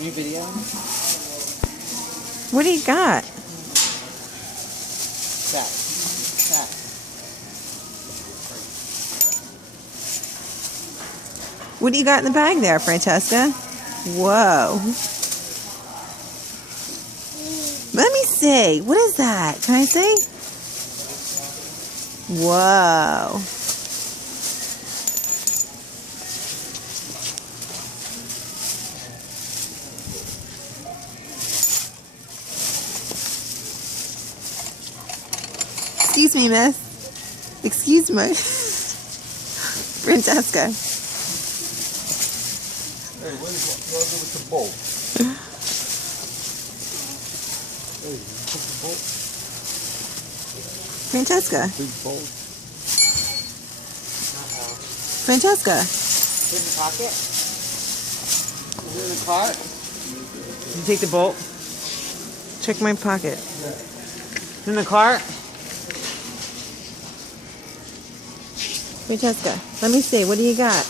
New video? What do you got? That. What do you got in the bag there, Francesca? Whoa. Let me see. What is that? Can I see? Whoa. Excuse me, miss. Excuse me. Francesca. Hey, what is what? What with the bolt? Hey, you put the bolt? Francesca. Big bolt. Francesca. Is it in the pocket? Is it in the car? Did you take the bolt? Check my pocket. Is it in the car? Francesca, let me see. What do you got?